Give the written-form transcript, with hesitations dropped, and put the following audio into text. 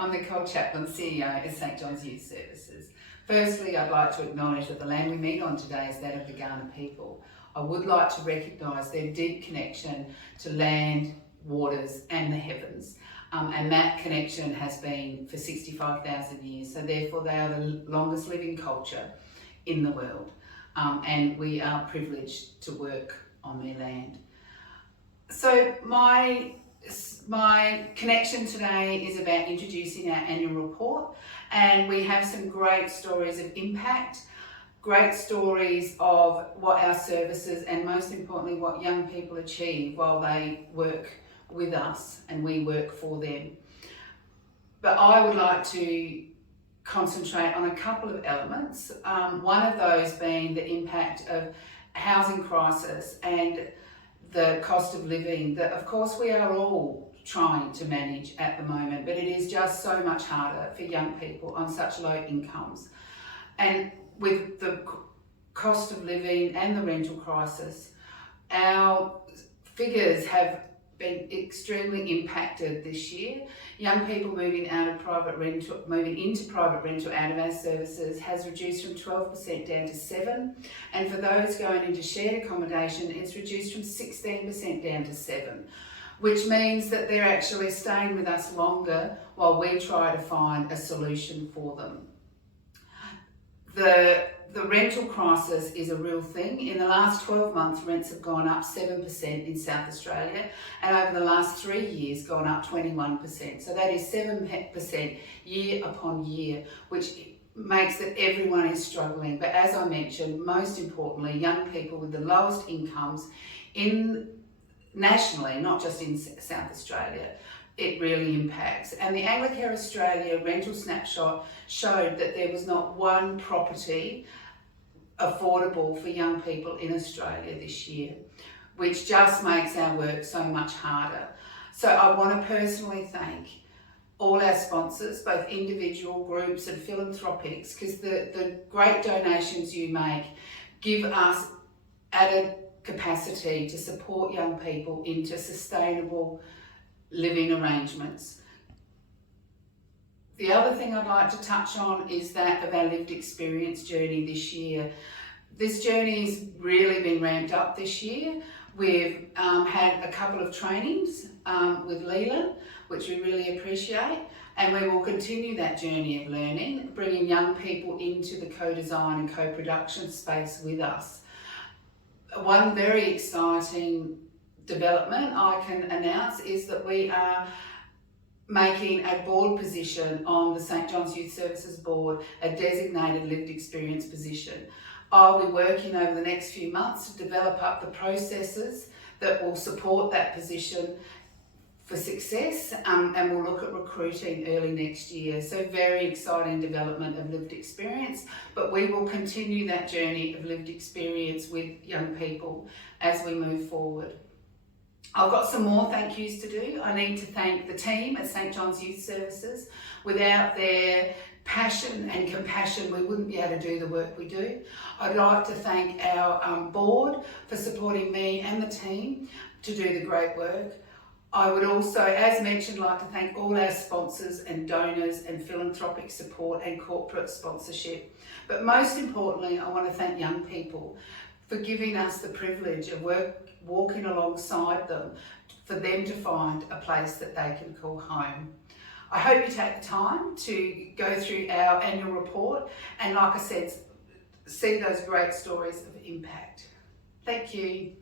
I'm Nicole Chaplin, CEO at St John's Youth Services. Firstly, I'd like to acknowledge that the land we meet on today is that of the Kaurna people. I would like to recognise their deep connection to land, waters and the heavens. And that connection has been for 65,000 years, so therefore they are the longest living culture in the world. And we are privileged to work on their land. So my connection today is about introducing our annual report, and we have some great stories of impact, great stories of what our services and most importantly what young people achieve while they work with us and we work for them. But I would like to concentrate on a couple of elements, one of those being the impact of housing crisis and the cost of living that of course we are all trying to manage at the moment, but it is just so much harder for young people on such low incomes. And with the cost of living and the rental crisis, our figures have been extremely impacted this year. Young people moving into private rental out of our services has reduced from 12% down to 7%, and for those going into shared accommodation, it's reduced from 16% down to 7%, which means that they're actually staying with us longer while we try to find a solution for them. The rental crisis is a real thing. In the last 12 months, rents have gone up 7% in South Australia, and over the last 3 years, gone up 21%. So that is 7% year upon year, which makes that everyone is struggling. But as I mentioned, most importantly, young people with the lowest incomes nationally, not just in South Australia, it really impacts. And the Anglicare Australia rental snapshot showed that there was not one property affordable for young people in Australia this year, which just makes our work so much harder. So I want to personally thank all our sponsors, both individual groups and philanthropics, because the great donations you make give us added capacity to support young people into sustainable living arrangements. The other thing I'd like to touch on is that of our lived experience journey this year. This journey has really been ramped up this year. We've had a couple of trainings with Leland, which we really appreciate, and we will continue that journey of learning, bringing young people into the co-design and co-production space with us. One very exciting development I can announce is that we are making a board position on the St John's Youth Services Board a designated lived experience position. I'll be working over the next few months to develop up the processes that will support that position for success, and we'll look at recruiting early next year. So very exciting development of lived experience, but we will continue that journey of lived experience with young people as we move forward. I've got some more thank yous to do. I need to thank the team at St John's Youth Services. Without their passion and compassion, we wouldn't be able to do the work we do. I'd like to thank our board for supporting me and the team to do the great work. I would also, as mentioned, like to thank all our sponsors and donors and philanthropic support and corporate sponsorship. But most importantly, I want to thank young people for giving us the privilege of walking alongside them for them to find a place that they can call home. I hope you take the time to go through our annual report and, like I said, see those great stories of impact. Thank you.